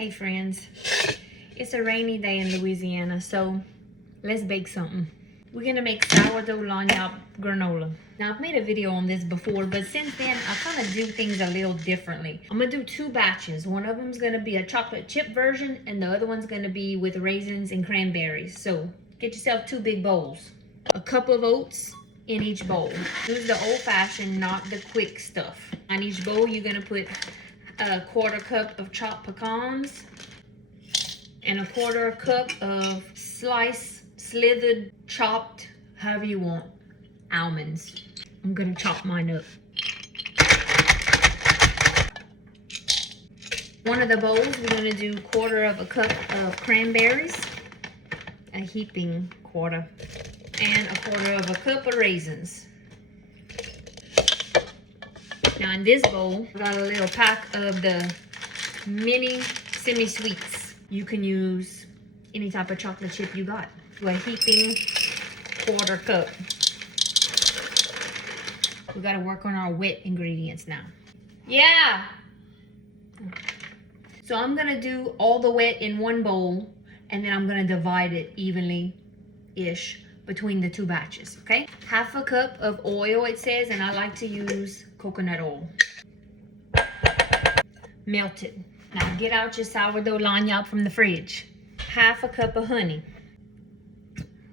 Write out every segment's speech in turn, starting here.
Hey friends, it's a rainy day in Louisiana, so let's bake something. We're gonna make sourdough lagniappe granola. Now I've made a video on this before, but since then I kind of do things a little differently. I'm gonna do two batches. One of them's gonna be a chocolate chip version and the other one's gonna be with raisins and cranberries. So get yourself two big bowls. A cup of oats in each bowl. Use the old-fashioned, not the quick stuff. On each bowl you're gonna put a quarter cup of chopped pecans and a quarter cup of sliced, slithered, chopped, however you want, almonds. I'm gonna chop mine up. One of the bowls, we're gonna do quarter of a cup of cranberries, a heaping quarter, and a quarter of a cup of raisins. Now in this bowl, I got a little pack of the mini semi-sweets. You can use any type of chocolate chip you got. Do a heaping quarter cup. We gotta work on our wet ingredients now. Yeah! So I'm gonna do all the wet in one bowl and then I'm gonna divide it evenly-ish between the two batches, okay? Half a cup of oil, it says, and I like to use coconut oil. Melted. Now get out your sourdough lagniappe from the fridge. Half a cup of honey.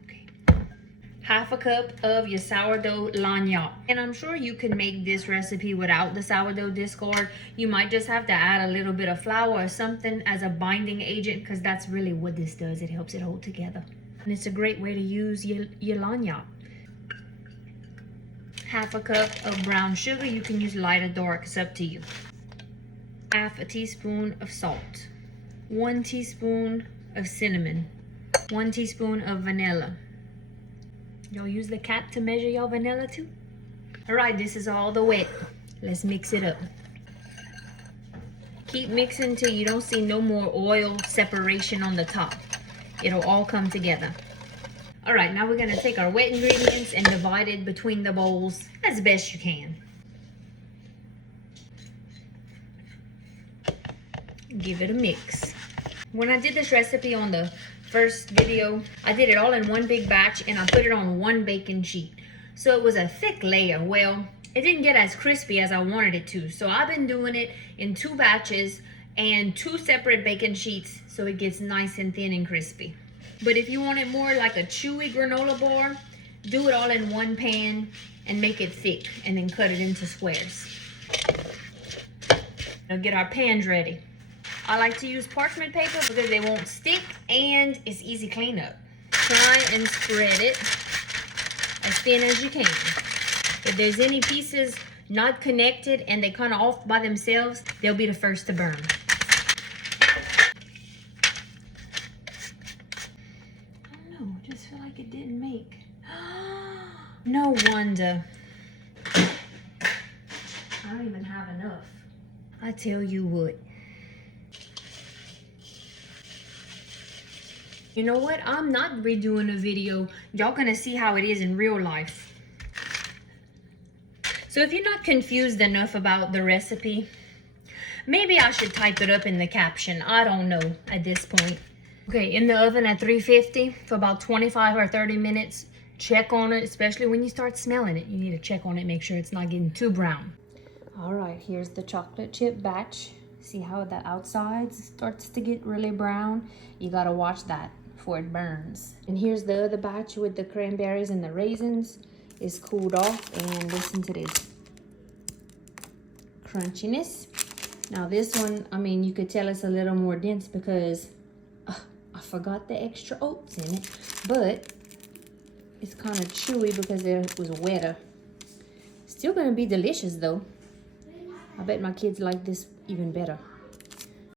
Okay. Half a cup of your sourdough lagniappe. And I'm sure you can make this recipe without the sourdough discard. You might just have to add a little bit of flour or something as a binding agent, because that's really what this does. It helps it hold together. And it's a great way to use your lagniappe. Half a cup of brown sugar. You can use light or dark, it's up to you. Half a teaspoon of salt. 1 teaspoon of cinnamon. 1 teaspoon of vanilla. Y'all use the cap to measure your vanilla too? All right, this is all the wet. Let's mix it up. Keep mixing till you don't see no more oil separation on the top. It'll all come together. All right, now we're gonna take our wet ingredients and divide it between the bowls as best you can. Give it a mix. When I did this recipe on the first video, I did it all in one big batch and I put it on one baking sheet. So it was a thick layer. Well, it didn't get as crispy as I wanted it to. So I've been doing it in 2 batches and 2 separate baking sheets so it gets nice and thin and crispy. But if you want it more like a chewy granola bar, do it all in one pan and make it thick and then cut it into squares. Now get our pans ready. I like to use parchment paper because they won't stick and it's easy cleanup. Try and spread it as thin as you can. If there's any pieces not connected and they kind of off by themselves, they'll be the first to burn. I just feel like it didn't make. No wonder. I don't even have enough. I tell you what. You know what? I'm not redoing a video. Y'all gonna see how it is in real life. So if you're not confused enough about the recipe, maybe I should type it up in the caption. I don't know at this point. Okay, in the oven at 350 for about 25 or 30 minutes. Check on it, especially when you start smelling it. You need to check on it, make sure it's not getting too brown. All right, here's the chocolate chip batch. See how the outside starts to get really brown? You gotta watch that before it burns. And here's the other batch with the cranberries and the raisins. It's cooled off, and listen to this crunchiness. Now this one, I mean, you could tell it's a little more dense because I forgot the extra oats in it, but it's kind of chewy because it was wetter. Still gonna be delicious though. I bet my kids like this even better.